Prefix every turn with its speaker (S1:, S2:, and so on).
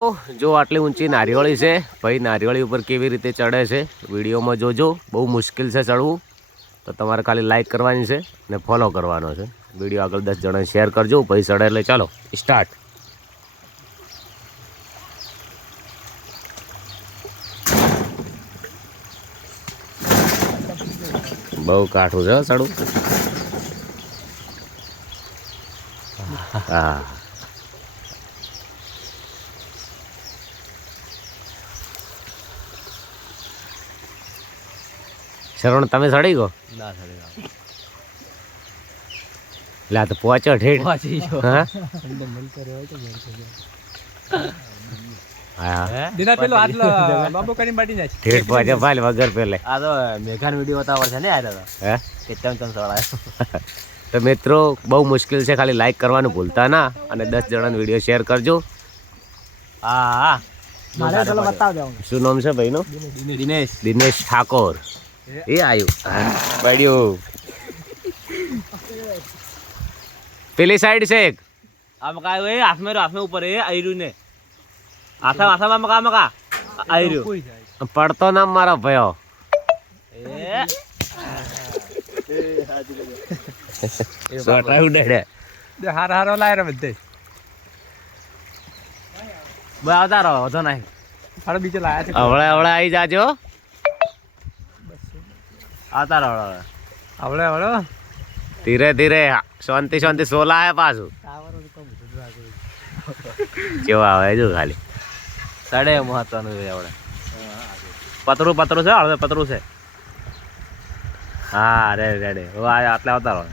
S1: જો આટલી ઊંચી નારિયોળી છે, ભાઈ નારિયોળી ઉપર કેવી રીતે ચડે છે, વિડીયોમાં જોજો. બહુ મુશ્કેલ છે ચડવું. તો તમારે ખાલી લાઈક કરવાની છે ને ફોલો કરવાનો છે. વીડિયો આગળ દસ જણા શેર કરજો પછી ચડે એટલે ચાલો સ્ટાર્ટ બહુ કાઠું છે ચડવું. હા. શરણ તમે સડી ગયો
S2: ના સડી
S1: ગયો. લા તો પહોંચો ઠેઠ.
S2: પહોંચી ગયો.
S1: હા? હા.
S3: દિના પેલો આટલો બાબો કરીને બાટી જાય
S1: ઠેઠ પહોંચે ભાઈ વગર પેલે.
S2: આ તો મેઘાન વીડિયો બતાવવા છે ને આ તો.
S1: હે?
S2: કે તેમ તેમ સળાયો.
S1: તો મિત્રો બહુ મુશ્કેલ છે ખાલી લાઈક કરવાનું ભૂલતા ના અને દસ જણાનો વીડિયો શેર કરજો.
S2: હા હા.
S3: મારે
S1: શું નામ છે ભાઈનું?
S2: દિનેશ.
S1: દિનેશ ઠાકોર. એ આવ્યું પડ્યું પેલી સાઈડ છે એક.
S2: આ મકા એ હાથમાં રહ્યો હાથમાં ઉપર એ આયરું ને. આથા હાથામાં મકા મકા. આયરું.
S1: પડતો ના મારો ભયો.
S2: એ.
S1: સોટા ઉડાડે
S3: દે હાર હારો લાયરા બધે.
S2: બે આવતા રહો વધો નહીં.
S3: હવે બીજો લાયા છે.
S1: હવળે હવળે આવી જાજો.
S2: આવતા રહો હવે.
S3: આવડે આવડો.
S1: ધીરે ધીરે શાંતિ શાંતિ સોલા હે પાછું. કેવો આવે જો ખાલી.
S2: સડે મહત્વનું છે આપણે પતરું પતરું છે હળવે પતરું છે.
S1: હા રે રેડે
S2: આટલે આ આટલા આવતા રહો